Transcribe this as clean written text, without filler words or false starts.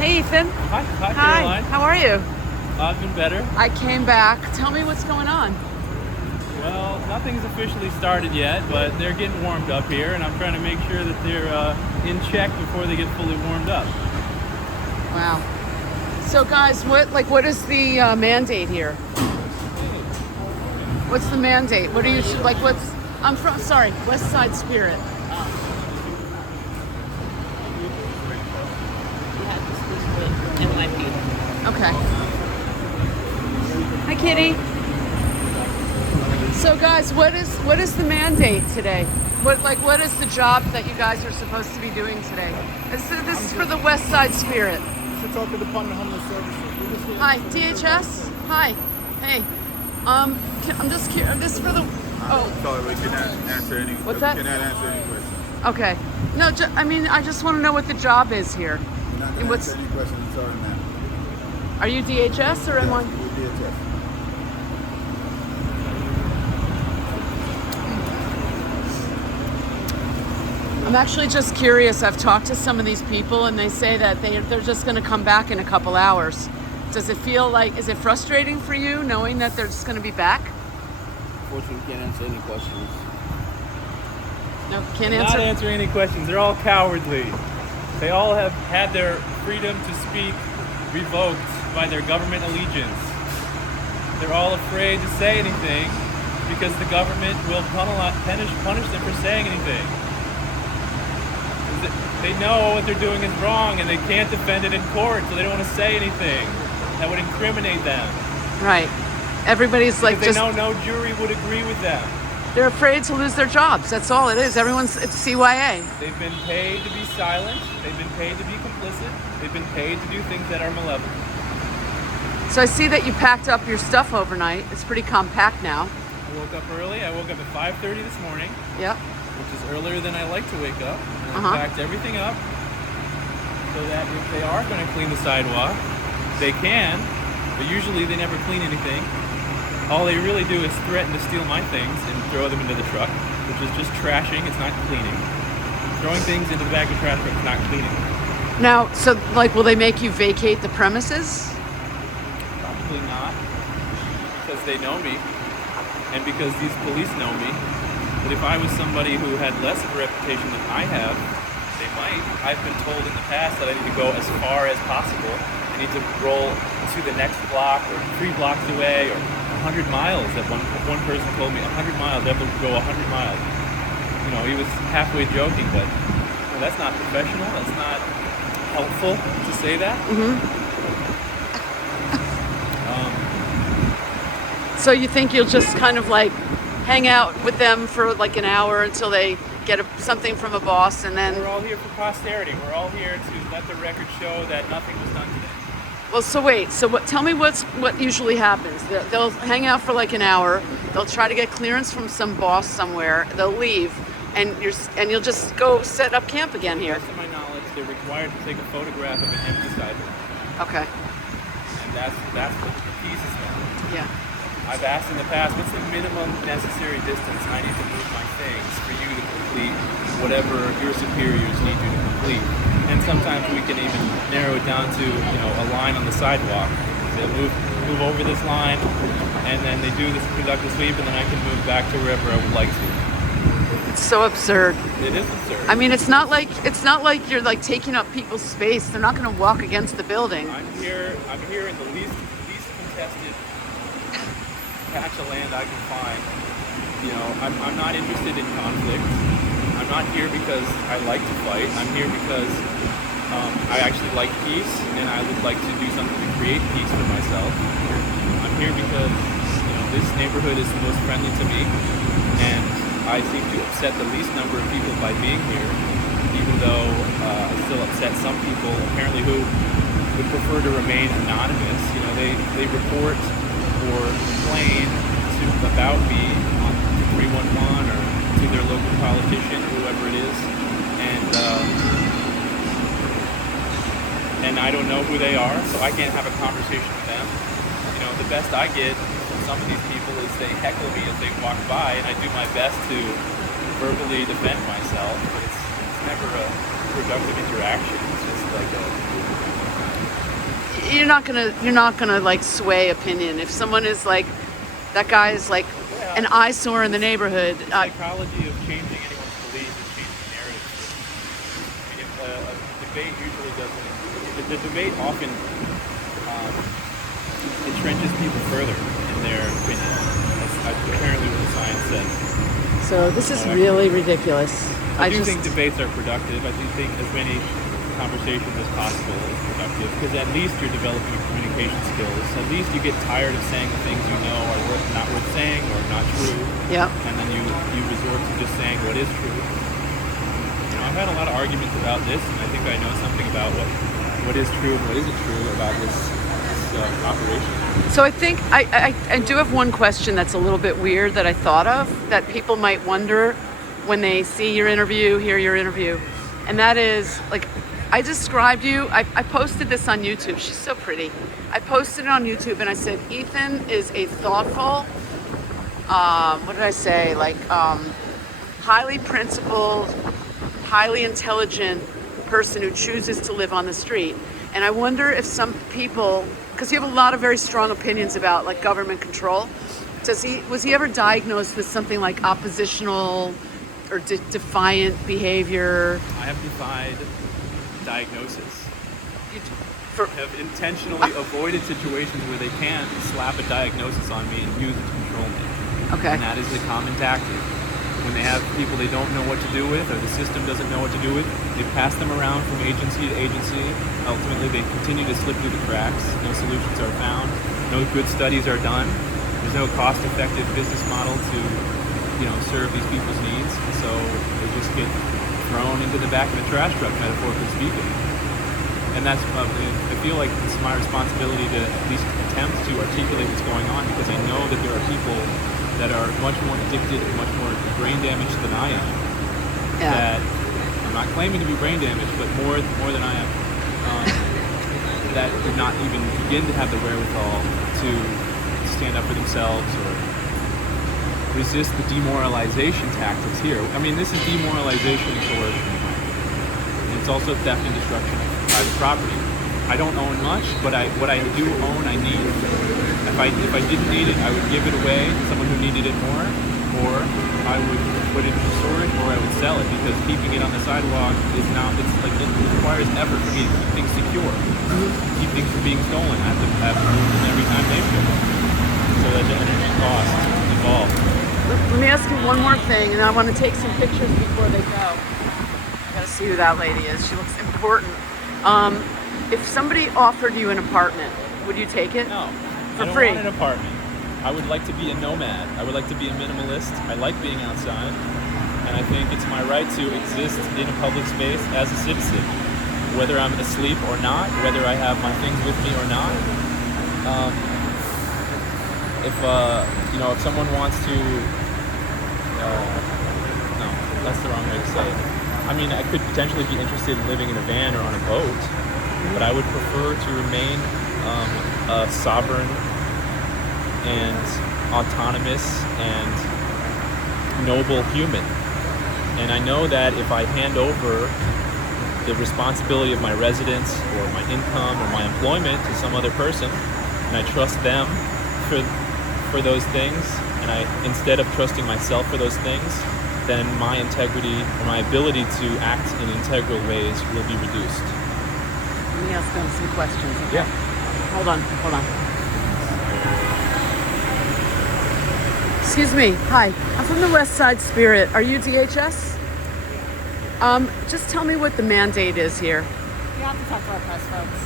Hey, Ethan. Hi, Hi. Caroline. How are you? I've been better. I came back. Tell me what's going on. Well, nothing's officially started yet, but they're getting warmed up here, and I'm trying to make sure that they're in check before they get fully warmed up. Wow. So, guys, what is the mandate here? What's the mandate? What are you What's? I'm from. Sorry, West Side Spirit. NYPD. Okay. Hi, Kitty. So, guys, what is the mandate today? What is the job that you guys are supposed to be doing today? This is for the West Side Spirit. You should talk to the Department of Homeless Services. Hi, DHS. Hi. Hey. I'm just curious. This is for the. Oh. Sorry, we cannot answer any. What's that? We cannot answer any questions. Okay. No, I just want to know what the job is here. We're not going to answer any questions until now. Are you DHS or NY? We're DHS. I'm actually just curious. I've talked to some of these people, and they say that they're just going to come back in a couple hours. Does it feel like? Is it frustrating for you knowing that they're just going to be back? Unfortunately, we can't answer any questions. No, can't Not answer. answering any questions. They're all cowardly. They all have had their freedom to speak revoked by their government allegiance. They're all afraid to say anything because the government will punish them for saying anything. They know what they're doing is wrong and they can't defend it in court, so they don't want to say anything that would incriminate them. Right. Everybody's like Because they just. know no jury would agree with them. They're afraid to lose their jobs. That's all it is. It's CYA. They've been paid to be silent. They've been paid to be complicit. They've been paid to do things that are malevolent. So I see that you packed up your stuff overnight. It's pretty compact now. I woke up early. I woke up at 5:30 this morning, Yep. which is earlier than I like to wake up. And Uh-huh. I packed everything up so that if they are going to clean the sidewalk, they can, but usually they never clean anything. All they really do is threaten to steal my things and throw them into the truck, which is just trashing. It's not cleaning. Throwing things into the back of the trash truck is not cleaning. Now, so will they make you vacate the premises? Probably not, because they know me, and because these police know me. But if I was somebody who had less of a reputation than I have, they might. I've been told in the past that I need to go as far as possible. I need to roll to the next block or 3 blocks away or 100 miles. That one person told me 100 miles. I have to go 100 miles. You know, he was halfway joking, but that's not professional. That's not helpful to say that. So you think you'll just kind of like hang out with them for like an hour until they get something from a boss, and then. We're all here for posterity. We're all here to let the record show that nothing was done today. Well, so wait. So tell me what usually happens. They'll hang out for like an hour. They'll try to get clearance from some boss somewhere. They'll leave, and you'll just go set up camp again here. To my knowledge, they're required to take a photograph of an empty sidewalk, Okay. and that's what appeases them. Yeah. I've asked in the past, what's the minimum necessary distance I need to move my things for you to complete whatever your superiors need you to complete? And sometimes we can even narrow it down to, a line on the sidewalk. They'll move over this line, and then they do this productive sweep, and then I can move back to wherever I would like to. It's so absurd. It is absurd. I mean, it's not like you're like taking up people's space. They're not going to walk against the building. I'm here in the least contested patch of land I can find. I'm not interested in conflict. I'm not here because I like to fight. I'm here because I actually like peace, and I would like to do something to create peace for myself. I'm here because this neighborhood is the most friendly to me, and I seem to upset the least number of people by being here, even though I still upset some people apparently who would prefer to remain anonymous. They report or complain about me on 311 or to their local politician or whoever it is, and I don't know who they are, so I can't have a conversation with them. The best I get from some of these people is they heckle me as they walk by, and I do my best to verbally defend myself, but it's never a productive interaction. It's just like you're not gonna like sway opinion. If someone is like, that guy is like an eyesore in the neighborhood. The psychology of changing anyone's beliefs is changing narratives. I mean, if a debate usually doesn't. The debate often entrenches people further in their opinion. That's apparently what the science says. So this is really ridiculous. I do think debates are productive. I do think as many conversations as possible is productive, because at least you're developing communication skills. At least you get tired of saying the things you know are not worth saying or not true. Yeah. And then you resort to just saying what is true. You know, I've had a lot of arguments about this, and I think I know something about what is true and what isn't true about this operation. So I think I do have one question that's a little bit weird that I thought of, that people might wonder when they see your interview, hear your interview. And that is, like, I described you, I posted this on YouTube. She's so pretty. I posted it on YouTube and I said, Ethan is a thoughtful, what did I say? Like, highly principled, highly intelligent person who chooses to live on the street. And I wonder if some people, because you have a lot of very strong opinions about like government control, was he ever diagnosed with something like oppositional or defiant behavior? I have defied diagnosis. Have intentionally avoided situations where they can slap a diagnosis on me and use it to control me. Okay. And that is the common tactic. When they have people they don't know what to do with, or the system doesn't know what to do with, they pass them around from agency to agency. Ultimately, they continue to slip through the cracks. No solutions are found. No good studies are done. There's no cost-effective business model to, serve these people's needs. So they just get thrown into the back of a trash truck, metaphorically speaking. And that's, I feel like it's my responsibility to at least attempt to articulate what's going on, because I know that there are people that are much more addicted and much more brain damaged than I am. Yeah. That I'm not claiming to be brain damaged, but more than I am. That did not even begin to have the wherewithal to stand up for themselves or resist the demoralization tactics here. I mean, this is demoralization and coercion. And it's also theft and destruction of private property. I don't own much, but what I do own, I need. If I didn't need it, I would give it away to someone who needed it more, or I would put it into storage, or I would sell it, because keeping it on the sidewalk it requires effort for me to keep things secure, keep things from being stolen. I have to move them every time they show up, so that the energy costs involved. Let me ask you one more thing, and I want to take some pictures before they go. I gotta see who that lady is. She looks important. If somebody offered you an apartment, would you take it? No. For I don't free? want an apartment. I would like to be a nomad. I would like to be a minimalist. I like being outside, and I think it's my right to exist in a public space as a citizen, whether I'm asleep or not, whether I have my things with me or not. If someone wants to, no, that's the wrong way to say it. I mean, I could potentially be interested in living in a van or on a boat, but I would prefer to remain a sovereign and autonomous and noble human. And I know that if I hand over the responsibility of my residence or my income or my employment to some other person, and I trust them for those things, and instead of trusting myself for those things, then my integrity or my ability to act in integral ways will be reduced. Let me ask them some questions. Okay? Yeah. Hold on. Excuse me. Hi. I'm from the West Side Spirit. Are you DHS? Just tell me what the mandate is here. You have to talk to our press folks.